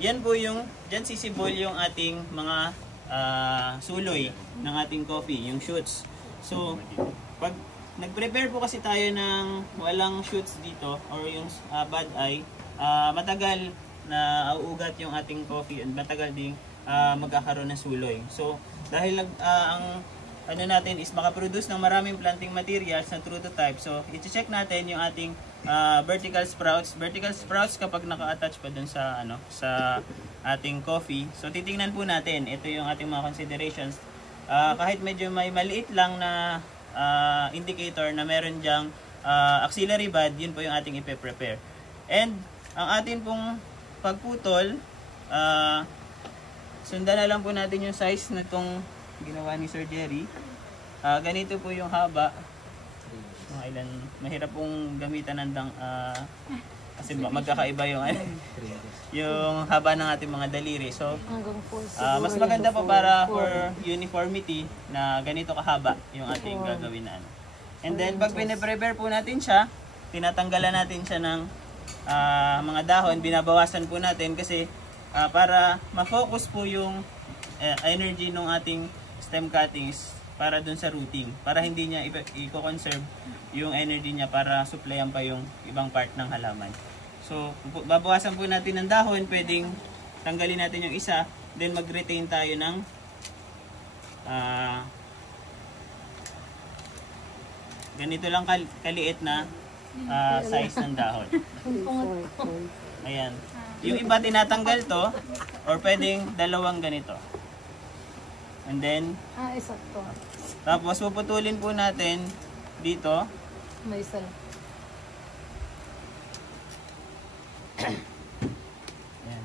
Yan po yung, dyan sisibol yung ating mga suloy ng ating coffee, yung shoots. So, pag nag-prepare po kasi tayo ng walang shoots dito or yung bad eye, matagal na auugat yung ating coffee and matagal ding magkakaroon ng suloy. So, dahil ang ano natin is makaproduce ng maraming planting materials na true to type. So, i-check natin yung ating vertical sprouts. Vertical sprouts kapag naka-attach pa dun sa sa ating coffee. So, titingnan po natin. Ito yung ating mga considerations. Kahit medyo may maliit lang na indicator na meron dyang axillary bud, yun po yung ating ipe-prepare. And ang atin pong pagputol, sundan na lang po natin yung size na itong ginawa ni Sir Jerry. Ganito po yung haba. Mahirap pong gamitan ng kasi magkakaiba yung yung haba ng ating mga daliri. So, mas maganda po para for uniformity na ganito kahaba yung ating gagawin na And then, pag pine-prepare po natin siya, tinatanggalan natin siya ng mga dahon, binabawasan po natin kasi para ma-focus po yung energy ng ating stem cuttings para dun sa rooting, para hindi niya i-conserve yung energy niya para supplyan pa yung ibang part ng halaman. So, babawasan po natin ng dahon, pwedeng tanggalin natin yung isa, then mag-retain tayo ng ganito lang kaliit na size ng dahon. Ayan. Yung iba tinatanggal to, or pwedeng dalawang ganito. And then, exacto. Tapos puputulin po natin dito. May isa lang. Ayan.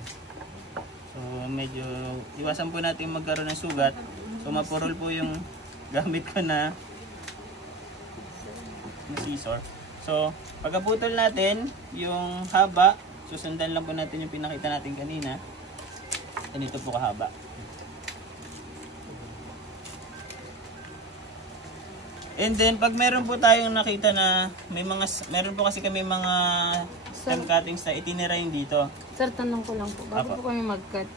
So medyo iwasan po natin magkaroon ng sugat. So mapurol po yung gamit ko na scissor. So pagkaputol natin yung haba, susundan lang po natin yung pinakita natin kanina. Ganito po kahaba. And then pag meron po tayong nakita na meron po kasi kami mga stem cuttings na itinirahin dito. Sir, tanong ko lang po, bago po kami mag-cut,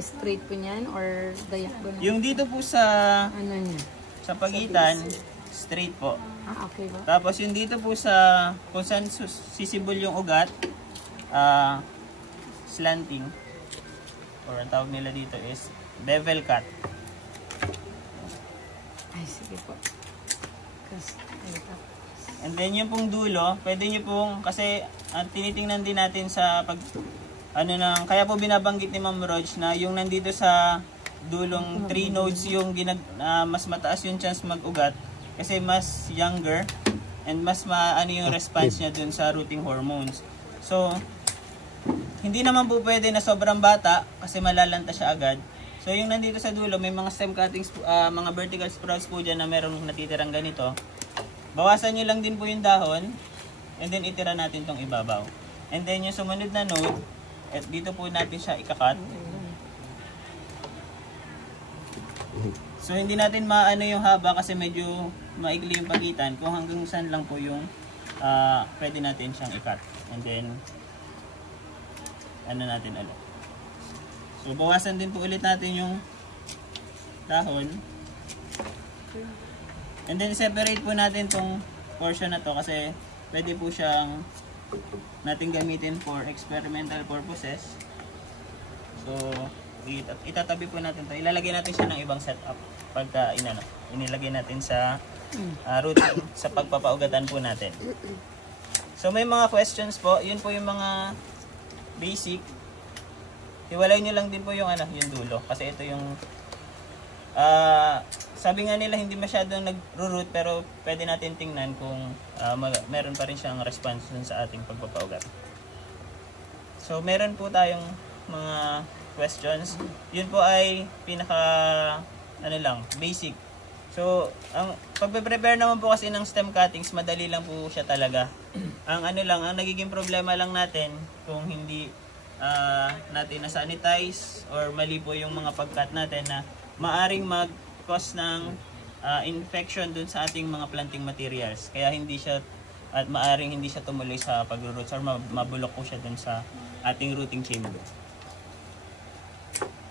straight po niyan or diagonal? Yung dito po sa ano niya? Sa pagitan, straight po. Okay ba? Tapos yung dito po sa kung saan sisibol yung ugat, slanting, or ang tawag nila dito is bevel cut. Ay, sige po. And then yung pong dulo, pwede nyo pong, kasi tinitingnan din natin sa pag, kaya po binabanggit ni Ma'am Roj na yung nandito sa dulong 3 nodes yung mas mataas yung chance mag-ugat kasi mas younger and mas yung response niya dun sa rooting hormones. So, hindi naman po pwede na sobrang bata kasi malalanta siya agad. So, yung nandito sa dulo, may mga stem cuttings, mga vertical sprouts po dyan na merong natitirang ganito. Bawasan nyo lang din po yung dahon and then itira natin tong ibabaw. And then yung sumunod na node, dito po natin siya ikakat. So, hindi natin maano yung haba kasi medyo maigli yung pagitan kung hanggang saan lang po yung pwede natin siyang ikat. And then, natin ulit. So, bawasan din po ulit natin yung dahon. And then, separate po natin tong portion na to kasi pwede po siyang natin gamitin for experimental purposes. So, itatabi po natin to. Ilalagay natin siya ng ibang setup pagka inilagay natin sa routine sa pagpapaugatan po natin. So, may mga questions po. Yun po yung mga basic. Hiwalay nyo lang din po yung yung dulo kasi ito yung sabi nga nila hindi masyadong nag-root pero pwede natin tingnan kung meron pa rin siyang response dun sa ating pagpapaugat. So meron po tayong mga questions. Yun po ay pinaka basic. So ang pagpe-prepare naman po kasi ng stem cuttings, madali lang po siya talaga. Ang ang nagiging problema lang natin kung hindi natin na-sanitize or mali po yung mga pag-cut natin na maaring mag-cause ng infection dun sa ating mga planting materials. Kaya hindi siya, at maaring hindi siya tumuloy sa pag-roots or mabulok po siya dun sa ating routing chamber.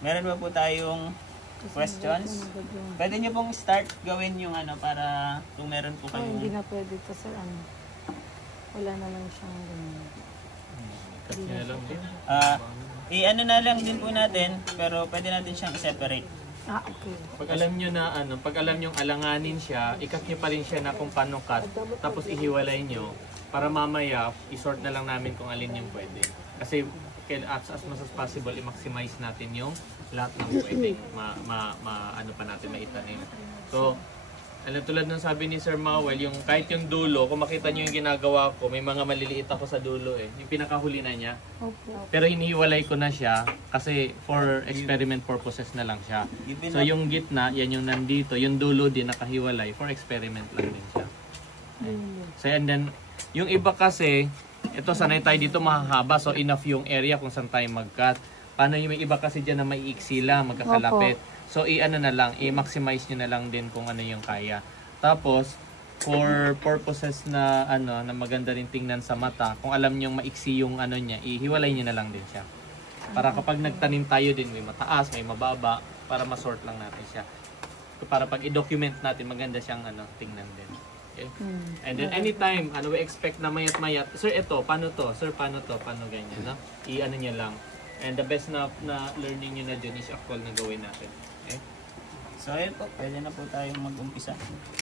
Meron ba po tayong questions? Pwede nyo pong start gawin yung ano para kung meron po kayo. Hindi na pwede to sir. Ano? Wala naman siyang ganyan. I-ano na lang din po natin, pero pwede natin siyang i-separate. Okay. Pag alam nyo na ano, pag alam nyo alanganin siya, ikat nyo pa rin siya na kung paano cut, tapos ihiwalay nyo, para mamaya, isort na lang namin kung alin yung pwede. Kasi as much as possible, i-maximize natin yung lahat ng pwedeng ano pa natin maitanim. So, tulad ng sabi ni Sir Mawel, yung kahit yung dulo, kung makita nyo yung ginagawa ko, may mga maliliit ako sa dulo eh. Yung pinakahuli na niya. Okay. Pero hinihiwalay ko na siya kasi for experiment purposes na lang siya. So yung gitna, yan yung nandito. Yung dulo din nakahiwalay for experiment lang din siya. So and then, yung iba kasi, ito sanay tayo dito mahahaba. So enough yung area kung saan tayo mag-cut. Paano yung may iba kasi dyan na may iksi lang, magkakalapit. So i-ano na lang, i-maximize nyo na lang din kung ano yung kaya. Tapos, for purposes na ano na maganda rin tingnan sa mata, kung alam nyo maiksi yung ano niya, ihiwalay nyo na lang din siya. Para kapag nagtanim tayo din, may mataas, may mababa, para masort lang natin siya. Para pag i-document natin, maganda siyang ano, tingnan din. Okay? And then anytime, we expect na mayat-mayat, sir, ito, paano to? Sir, paano to? Paano ganyan, no? I-ano nyo lang. And the best na learning nyo na dyan is actual na gawin natin. Okay? So ayun po, pwede na po tayong mag-umpisa.